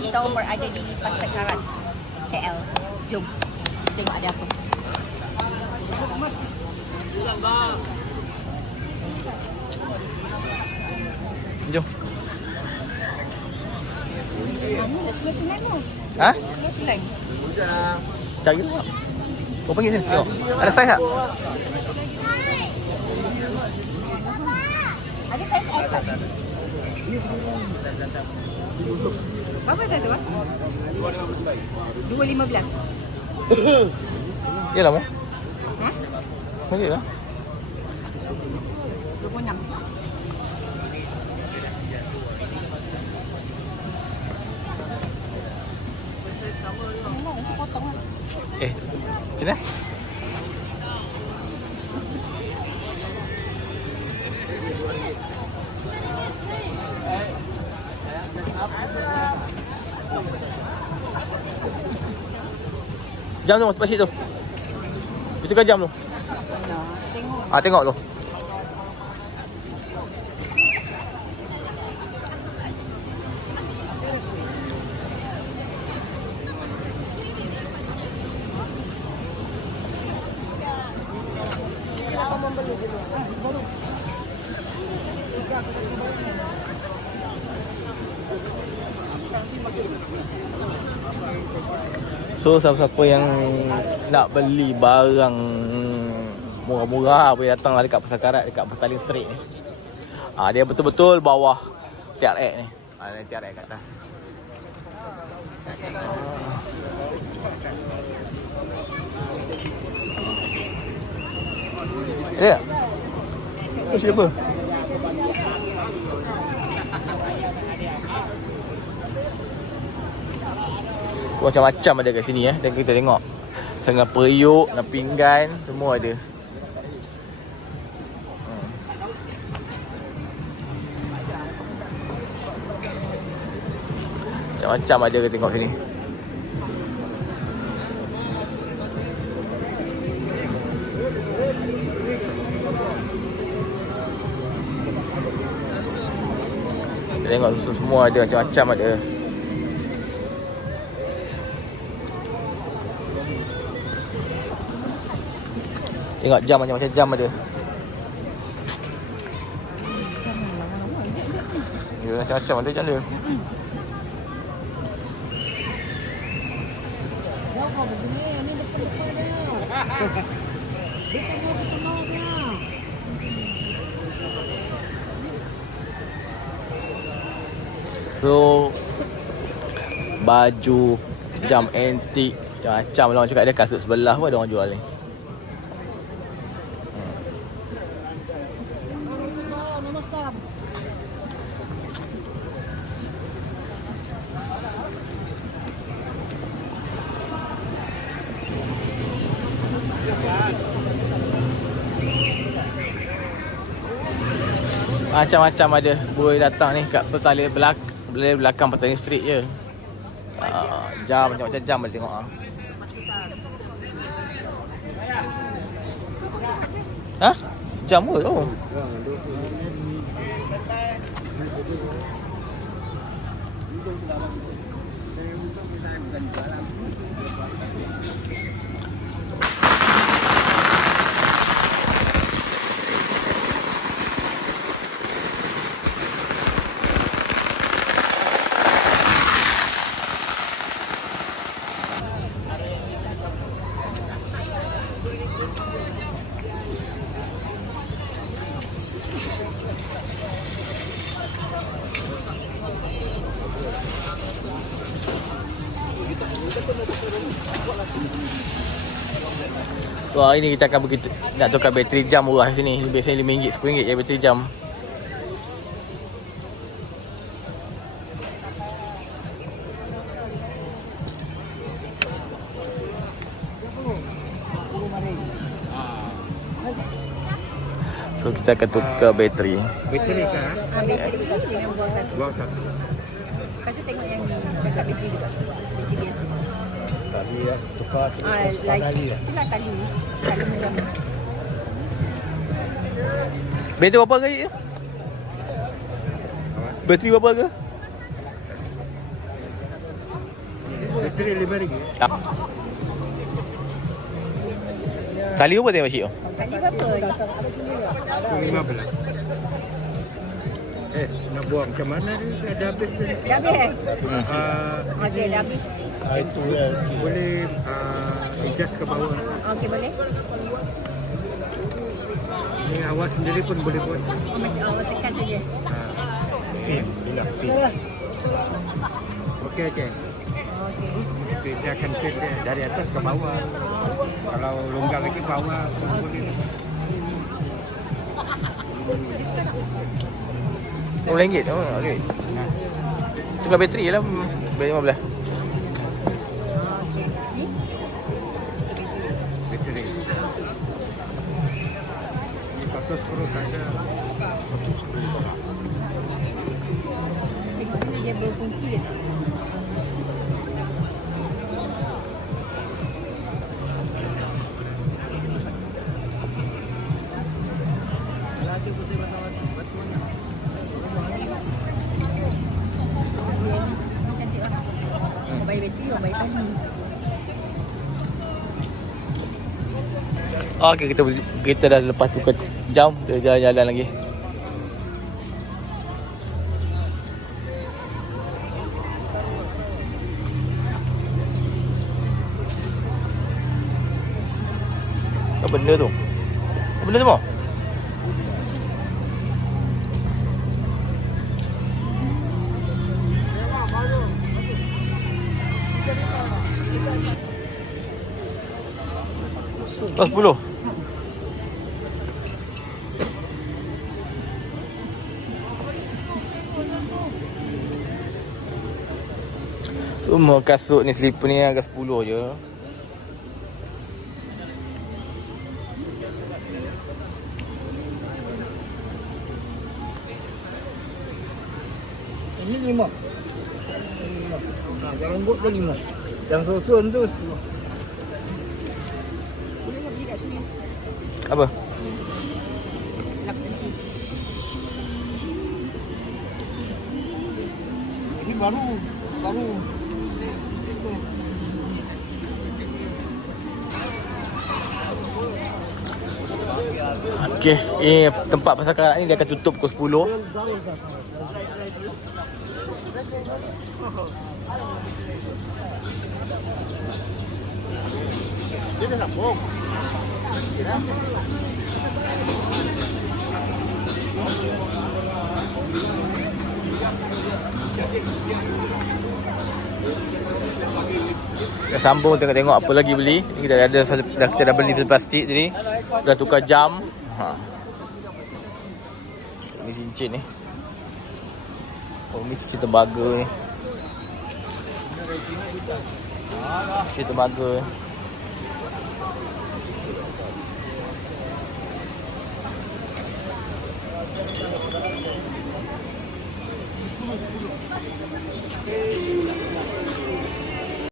kita orang berada di Pasar Karat, KL. Jom tengok ada apa. Jom. Ini dah selesai tu. Ha? Selesai. Cari lah. Kau panggil sini. Tengok. Ada saiz tak? Ada saiz S tak? Berapa saiz tu, Bang? 2.15. Yalah, Mak. Ha? Boleh lah. 26. Potong lah. Macam mana? Jam tu, tempat situ. Itu kan jam tu. Tengok. Tengok tu. So siapa-siapa yang nak beli barang murah-murah boleh datanglah dekat Pasar Karat, dekat Petaling Street ni. Dia betul-betul bawah TRX ni. Ada TRX kat atas. Ada tak? Siapa? Macam-macam ada kat sini dan kita tengok. Dengan periuk, dengan pinggan, semua ada. Macam-macam ada kita tengok sini. Kita tengok semua ada, macam-macam ada. Tengok jam, macam-macam jam ada. Ya, macam-macam ada jam dia. So baju, jam antik, macam-macam lah orang cakap. Ada kasut sebelah pun ada orang jual ni. Macam-macam ada. Boleh datang ni kat belakang Petaling Street je. Jam, macam-macam jam boleh tengok. Jam ke tu? So hari ni kita akan pergi nak tukar bateri jam murah sini. Biasanya RM5, RM10 je bateri jam. So kita akan tukar bateri. Bateri kah? Bateri dengan buang satu. Buang satu. Lepas tu tengok yang ni dekat bateri juga. Bateri biasa. Tadi ya, tukar Lagi. Itulah tali. Tali macam ni. Bateri berapa harga je? Bateri berapa harga? Bateri RM5. Kali berapa tengok makcik tu? Kali berapa? 15. Nak buang macam mana ni? Dah habis tadi. Dah habis? Okey, dah habis. Itu boleh adjust ke bawah. Okey, boleh. Ni awak sendiri pun boleh buat. Macam awak tekan saja. Pin. Pin. Okey. Okey. Dia akan pin dia dari atas ke bawah. Kalau longgar lagi bawah pun boleh. RM10. Oh, okey. Tukar bateri je lah. Bayar 15. Okey. Ni? Bateri. Ni 400 tak ada. Tengok dia berfungsi ke? Cantik lah. Bayi bateri, bayi tadi. Okey, kita dah lepas tukar jam, kita jalan-jalan lagi. Apa benda tu? Apa benda tu mau? Oh, 10. Semua kasut ni, slipper ni harga 10 je. Ini 5. Yang lembut tu 5. Yang susun tu 10. Boleh tak beli kat sini? Apa? Lap senti. Ini baru. Okey, tempat pasar karat ni dia akan tutup pukul 10. Dia dah sambung. Dah sambung tengok-tengok apa lagi beli. Kita dah beli plastik tadi. Dah tukar jam. Ni cincin ni. Oh, ni cincin tembaga ni. Cincin tembaga.